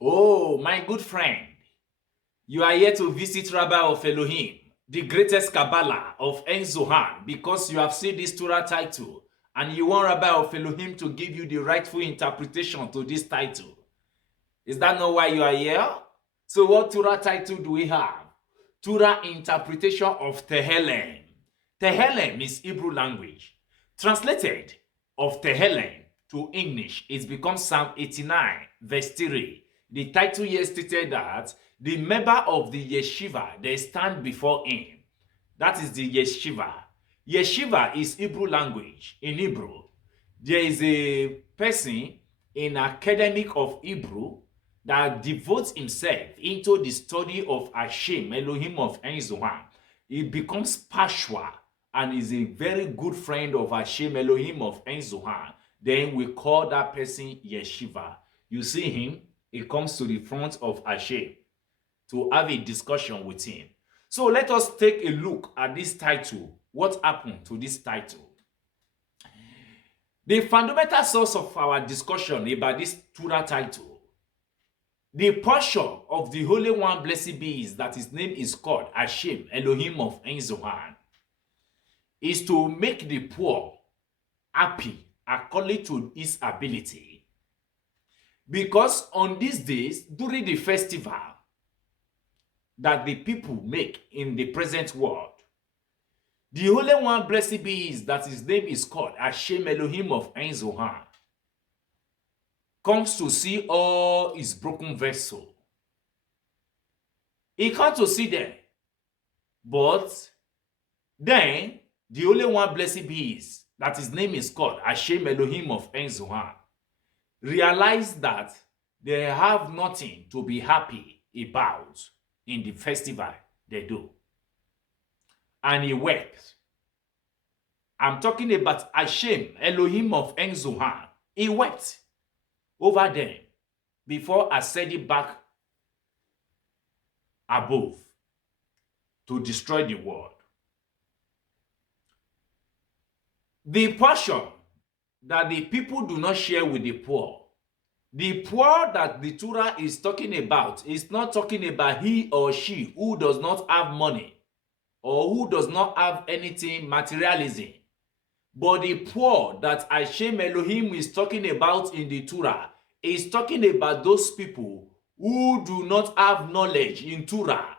Oh, my good friend, you are here to visit Rabbi of Elohim, the greatest Kabbalah of En Zohan, because you have seen this Torah title and you want Rabbi of Elohim to give you the rightful interpretation to this title. Is that not why you are here? So what Torah title do we have? Torah Interpretation of Tehilim. Tehilim is Hebrew language. Translated of Tehilim to English, it becomes Psalm 89, verse 3. The title here stated that the member of the Yeshivah, they stand before him. That is the Yeshivah. Yeshivah is Hebrew language. In Hebrew, there is a person in academic of Hebrew that devotes himself into the study of Hashem, Elohim of En Zohan. He becomes Pashwa and is a very good friend of Hashem, Elohim of En Zohan. Then we call that person Yeshivah. You see him, he comes to the front of Hashem to have a discussion with him. So let us take a look at this title. What happened to this title? The fundamental source of our discussion about this Torah title, the portion of the Holy One, blessed be He, that his name is called Hashem, Elohim of En Zohan, is to make the poor happy according to his ability. Because on these days, during the festival that the people make in the present world, the Holy One, blessed be He, that his name is called Hashem, Elohim of En Zohan, comes to see all his broken vessel. He comes to see them. But then the Holy One, blessed be He, that his name is called Hashem, Elohim of En Zohan, realize that they have nothing to be happy about in the festival they do. And he wept. I'm talking about Hashem, Elohim of En Zohan. He wept over them before ascending back above to destroy the world. The portion that the people do not share with the poor that the Torah is talking about is not talking about he or she who does not have money or who does not have anything materialism. But the poor that Hashem Elohim is talking about in the Torah is talking about those people who do not have knowledge in Torah,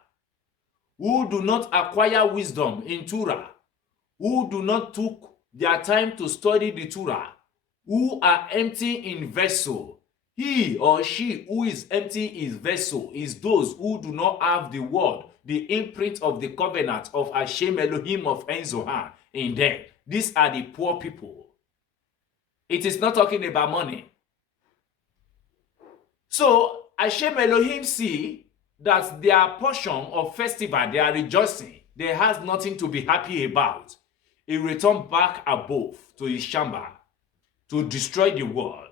who do not acquire wisdom in Torah, who do not take their time to study the Torah, who are empty in vessel. He or she who is empty his vessel is those who do not have the word, the imprint of the covenant of Hashem Elohim of En Zohan in them. These are the poor people. It is not talking about money. So Hashem Elohim see that their portion of festival, they are rejoicing. They have nothing to be happy about. He returned back above to his chamber to destroy the world.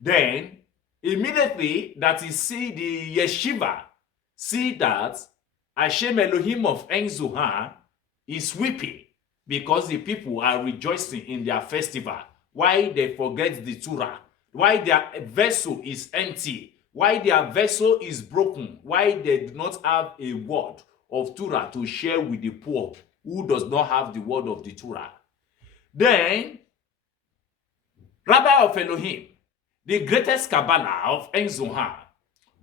Then, immediately that he see the Yeshivah, see that Hashem Elohim of En Zohan is weeping because the people are rejoicing in their festival. Why they forget the Torah? Why their vessel is empty? Why their vessel is broken? Why they do not have a word of Torah to share with the poor who does not have the word of the Torah? Then, Rabbi of Elohim, the greatest Kabbalah of En Zohan,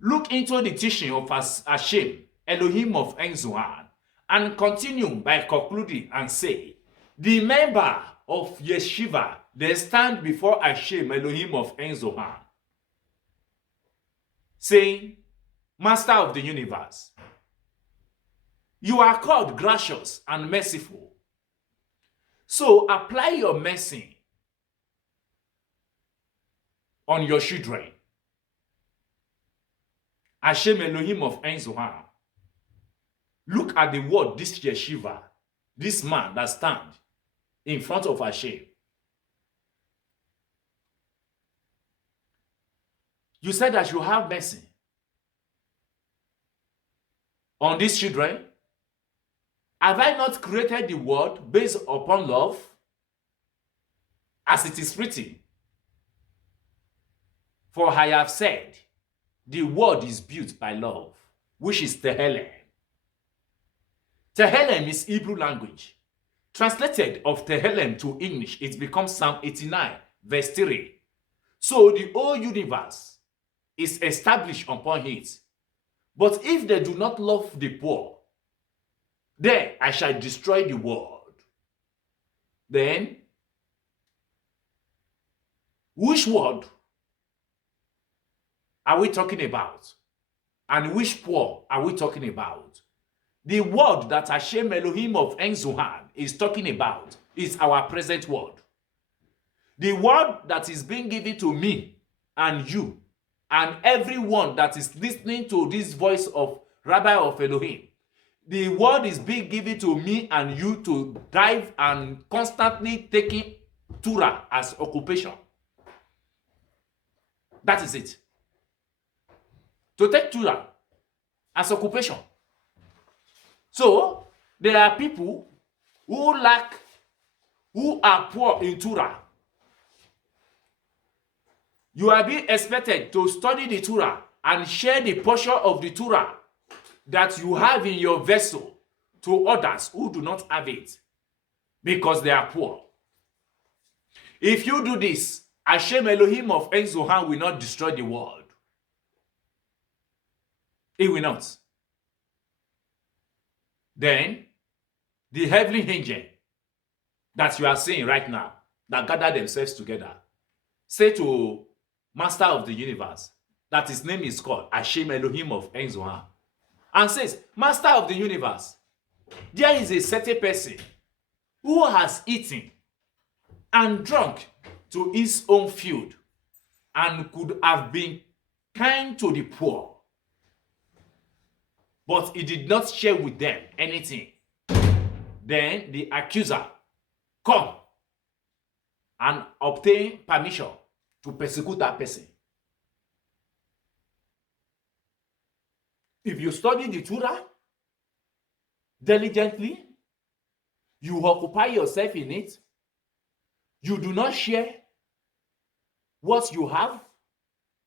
look into the teaching of Hashem, Elohim of En Zohan, and continue by concluding and say, the member of Yeshivah, they stand before Hashem, Elohim of En Zohan, saying, Master of the universe, you are called gracious and merciful. So apply your mercy on your children. Hashem Elohim of En Zohan. Look at the word, this Yeshivah, this man that stands in front of Hashem. You said that you have mercy on these children. Have I not created the world based upon love? As it is written, for I have said, the world is built by love, which is Tehilim. Tehilim is Hebrew language. Translated of Tehilim to English, it becomes Psalm 89, verse 3. So the whole universe is established upon it. But if they do not love the poor, then I shall destroy the world. Then, which world are we talking about? And which poor are we talking about? The world that Hashem Elohim of En Zohan is talking about is our present world. The word that is being given to me and you and everyone that is listening to this voice of Rabbi of Elohim, the word is being given to me and you to dive and constantly taking Torah as occupation. That is it. To take Torah as occupation. So, there are people who are poor in Torah. You are being expected to study the Torah and share the portion of the Torah that you have in your vessel to others who do not have it because they are poor. If you do this, Hashem Elohim of En Zohan will not destroy the world. It will not. Then, the heavenly angel that you are seeing right now, that gather themselves together, say to Master of the universe, that his name is called Hashem Elohim of En Zohan, and says, Master of the universe, there is a certain person who has eaten and drunk to his own field and could have been kind to the poor, but he did not share with them anything. Then the accuser come and obtain permission to persecute that person. If you study the Torah diligently, you occupy yourself in it, you do not share what you have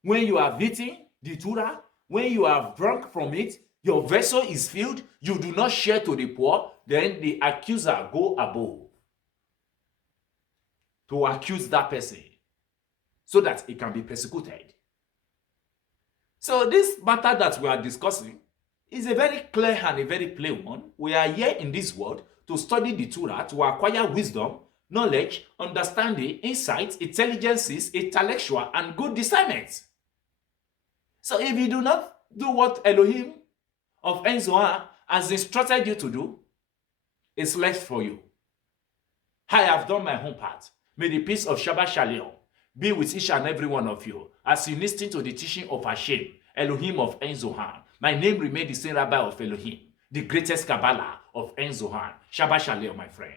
when you are eating the Torah, when you have drunk from it, your vessel is filled, you do not share to the poor, then the accuser go above to accuse that person so that it can be persecuted. So this matter that we are discussing is a very clear and a very plain one. We are here in this world to study the Torah, to acquire wisdom, knowledge, understanding, insights, intelligences, intellectual, and good discernment. So if you do not do what Elohim of En Zohan has instructed you to do, it's left for you. I have done my own part. May the peace of Shabbat Shalom be with each and every one of you as you listen to the teaching of Hashem, Elohim of En Zohan. My name remains the same Rabbi of Elohim, the greatest Kabbalah of En Zohan. Shabbat Shalom, my friend.